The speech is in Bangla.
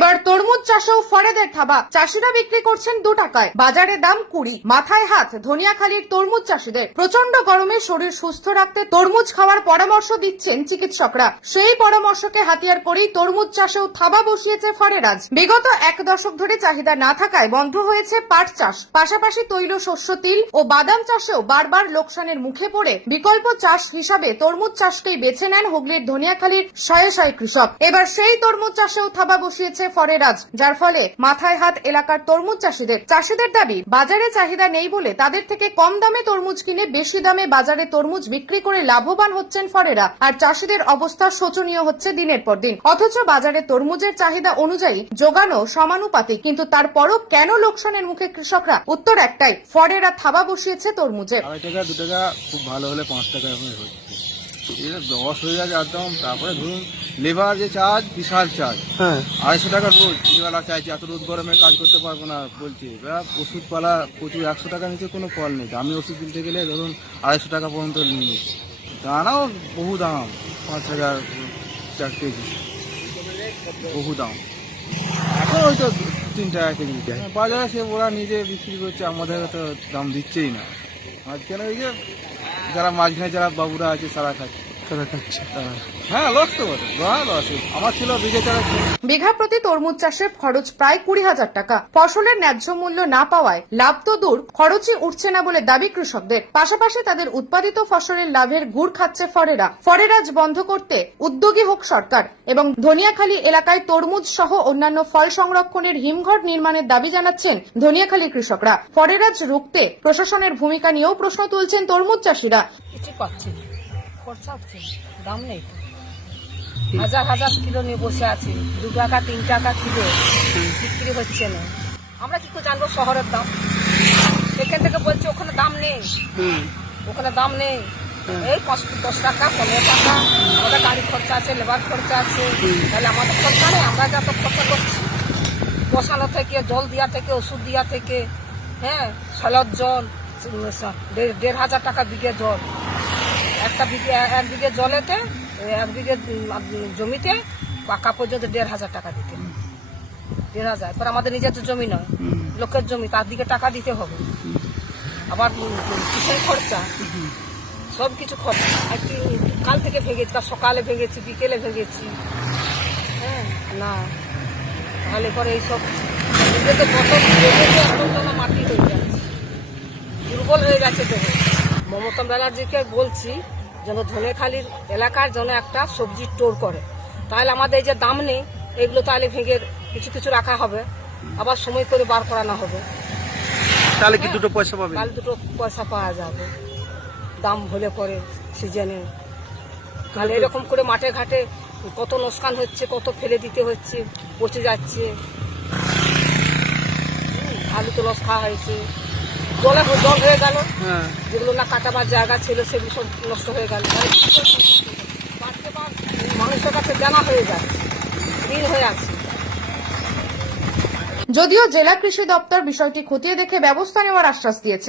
এবার তরমুজ চাষেও ফরেদের থাবা। চাষিরা বিক্রি করছেন দু টাকায়। বাজারে দাম কুড়ি। মাথায় হাত ধনিয়াখালীর তরমুজ চাষিদের। প্রচণ্ড গরমে শরীর সুস্থ রাখতে তরমুজ খাওয়ার পরামর্শ দিচ্ছেন চিকিৎসকরা। সেই পরামর্শকে হাতিয়ার করেই তরমুজ চাষেও থাবা বসিয়েছে ফরেরাজ। বিগত এক দশক ধরে চাহিদা না থাকায় বন্ধ হয়েছে পাট চাষ। পাশাপাশি তৈল, শস্য, তিল ও বাদাম চাষেও বারবার লোকসানের মুখে পড়ে বিকল্প চাষ হিসাবে তরমুজ চাষকেই বেছে নেন হুগলির ধনিয়াখালীর শয়ে শয়ে কৃষক। এবার সেই তরমুজ চাষেও থাবা বসিয়েছে ফরেরাজ যার ফলে মাথায় হাত এলাকার তরমুজ চাষিদের। চাষিদের দাবি, বাজারে চাহিদা নেই বলে তাদের থেকে কম দামে তরমুজ কিনে বেশি দামে বাজারে তরমুজ বিক্রি করে লাভবান হচ্ছেন ফরেরা। আর চাষিদের অবস্থা শোচনীয় হচ্ছে দিনের পর দিন। অথচ বাজারে তরমুজের চাহিদা অনুযায়ী যোগানো সমানুপাতিক। কিন্তু তারপরও কেন লোকসানের মুখে কৃষকরা? উত্তর একটাই, ফরেরা থাবা বসিয়েছে তরমুজে খুব ভালো হলে পাঁচ টাকা এখন হচ্ছে। দশ হয়ে যাচ্ছে একদম, তারপরে ধরুন লেবার যে চার্জ বিশাল চার্জ হ্যাঁ। আড়াইশো টাকা রোজ দিনবেলা চাইছে এত রোদ গরমে কাজ করতে পারব না বলছে। এবার ওষুধপালা প্রচুর একশো টাকা নিচে কোনো ফল নেই। দামি ওষুধ কিনতে গেলে ধরুন আড়াইশো টাকা পর্যন্ত নিয়ে দানাও বহু দাম পাঁচ হাজার চার কেজি। বহু দাম। এখন হয়তো তিন টাকা কেজি দিতে বাজারে সে ওরা নিজে বিক্রি করছে আমাদের তো দাম দিচ্ছেই না। মাঝখানে ওই যে যারা মাঝখানে যারা বাবুরা আছে তারা খাচ্ছে। হ্যাঁ বিঘে প্রতি তরমুজ চাষে খরচ প্রায় কুড়ি হাজার টাকা। ফসলের ন্যায্য মূল্য না পাওয়ায় লাভ তো দূর খরচই উঠছে না বলে দাবি কৃষকদের। পাশাপাশি তাদের উৎপাদিত ফসলের লাভের গুড় খাচ্ছে ফরেরা। ফরেরাজ বন্ধ করতে উদ্যোগী হোক সরকার এবং ধনিয়াখালী এলাকায় তরমুজ সহ অন্যান্য ফল সংরক্ষণের হিমঘর নির্মাণের দাবি জানাচ্ছেন ধনিয়াখালী কৃষকরা। ফরেরাজ রুখতে প্রশাসনের ভূমিকা নিয়েও প্রশ্ন তুলছেন তরমুজ চাষিরা। কিছু পাচ্ছি না। খরচা হচ্ছে দাম নেই। হাজার হাজার কিলো নিয়ে বসে আছি দু টাকা তিন টাকা কিলো বিক্রি হচ্ছে না। আমরা কি করে জানব শহরের দাম? এখান থেকে বলছে ওখানে দাম নেই। ওখানে দাম নেই। এই পাঁচ দশ টাকা পনেরো টাকা আমাদের গাড়ি খরচা আছে লেবার খরচা আছে। তাহলে আমাদের খরচা নেই আমরা যত খরচা করছি। বসানো থেকে জল দেওয়া থেকে ওষুধ দেওয়া থেকে হ্যাঁ সলদ জল দেড় হাজার টাকা বিঘে জল। একটা বিঘে, এক বিঘে জলেতে, এক বিঘে জমিতে পাকা পর্যন্ত দেড় হাজার টাকা দিতে দেড় হাজার। এবার আমাদের নিজের তো জমি নয়। লোকের জমি, তার দিকে টাকা দিতে হবে। আবার কিসের খরচা? সব কিছু খরচা। আর কাল থেকে ভেঙেছি কাল সকালে ভেঙেছি বিকেলে ভেঙেছি হ্যাঁ না। তাহলে পরে এইসব নিজেকে মাটি হয়ে যাচ্ছে। দুর্বল হয়ে গেছে দেহ মমতা ব্যানার্জিকে বলছি যেন ধনেখালির এলাকার যেন একটা সবজির স্টোর করে। তাহলে আমাদের এই যে দাম নেই এগুলো তাহলে ভেঙে কিছু কিছু রাখা হবে। আবার সময় করে বার করানো হবে। তাহলে কি দুটো পয়সা পাবে কাল দুটো পয়সা পাওয়া যাবে। দাম হলে পরে সিজনে। তাহলে এরকম করে মাঠে ঘাটে কত নোসকান হচ্ছে কত ফেলে দিতে হচ্ছে পচে যাচ্ছে। আলু তো লস খাওয়া হয়েছে। জলে জল হয়ে গেল। হ্যাঁ। যেগুলো না কাটাবার জায়গা ছিল সেগুলো সব নষ্ট হয়ে গেল। মানুষের কাছে জানা হয়ে যায় ঋণ হয়ে আছে। যদিও জেলা কৃষি দপ্তর বিষয়টি খতিয়ে দেখে ব্যবস্থা নেওয়ার আশ্বাস দিয়েছে।